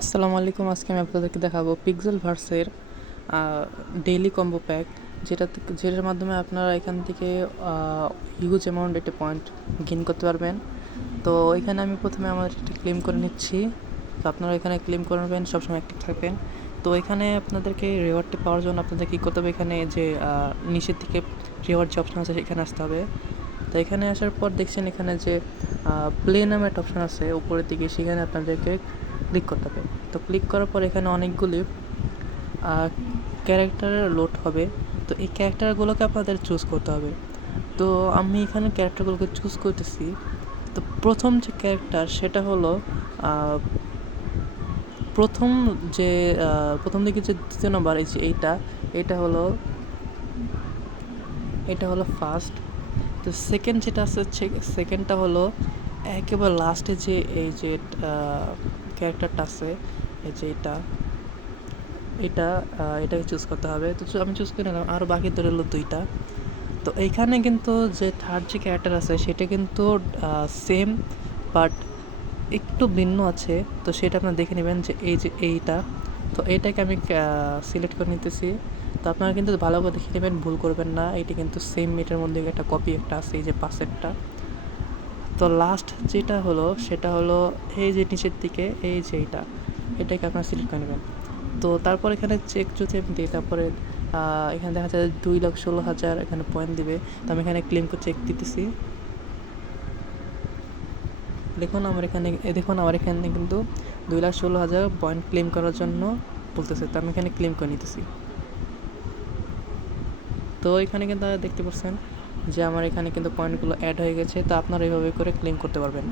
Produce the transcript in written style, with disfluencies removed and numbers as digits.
আসসালামু আলাইকুম। আজকে আমি আপনাদেরকে দেখাবো পিক্সেল ভার্সের ডেইলি কম্বো প্যাক, যেটার মাধ্যমে আপনারা এখান থেকে হিউজ অ্যামাউন্ট একটা পয়েন্ট গেইন করতে পারবেন। তো এখানে আমি প্রথমে আমার একটা ক্লেম করে নিচ্ছি। তো আপনারা এখানে ক্লেম করে নেবেন, সবসময় অ্যাক্টিভ থাকবেন। তো এখানে আপনাদেরকে রিওয়ার্ডটি পাওয়ার জন্য আপনাদের কী করতে হবে, এখানে যে নিচের দিকে রিওয়ার্ড যে অপশান আছে সেখানে আসতে হবে। তো এখানে আসার পর দেখছেন এখানে যে প্লে নামে একটা অপশান আছে উপরের দিকে, সেখানে আপনাদেরকে ক্লিক করতে হবে। তো ক্লিক করার পর এখানে অনেকগুলি ক্যারেক্টার লোড হবে। তো এই ক্যারেক্টারগুলোকে আপনাদের চুজ করতে হবে। তো আমি এখানে ক্যারেক্টারগুলোকে চুজ করতেছি। তো প্রথম যে ক্যারেক্টার সেটা হলো প্রথম যে প্রথম দিকে যে দ্বিতীয় নম্বর, এই যে এটা হলো ফার্স্ট। তো সেকেন্ড যেটা আছে, সেকেন্ডটা হলো একেবারে লাস্টে যে এই যে ক্যারেক্টারটা আছে, এই যে এটাকে চুজ করতে হবে। তো আমি চুজ করে নিলাম, আরও বাকি তো রইলো দুইটা। তো এইখানে কিন্তু যে থার্ড যে ক্যারেক্টার আছে সেটা কিন্তু সেম, বাট একটু ভিন্ন আছে। তো সেটা আপনারা দেখে নেবেন যে এইটা। তো এইটাকে আমি সিলেক্ট করে নিতেছি। তো আপনারা কিন্তু ভালো করে দেখে নেবেন, ভুল করবেন না। এটি কিন্তু সেম, এটার মধ্যে একটা কপি একটা আছে, এই যে পাশেরটা। তো লাস্ট যেটা হলো সেটা হলো এই যে নিচের দিকে এই যে এটাকে আপনারা সিলেক্ট করে নেবেন। তো তারপর এখানে চেক যদি আমি দিই, তারপরে এখানে দেখা যায় 2,16,000 এখানে পয়েন্ট দিবে। তো আমি এখানে ক্লেম করে চেক দিতেছি। দেখুন আমার এখানে কিন্তু 2,16,000 পয়েন্ট ক্লেম করার জন্য বলতেছে। তো আমি এখানে ক্লেম করে নিতেছি। তো এখানে কিন্তু দেখতে পাচ্ছেন যে আমার এখানে কিন্তু পয়েন্টগুলো অ্যাড হয়ে গেছে। তো আপনারা এইভাবে করে ক্লেম করতে পারবেন।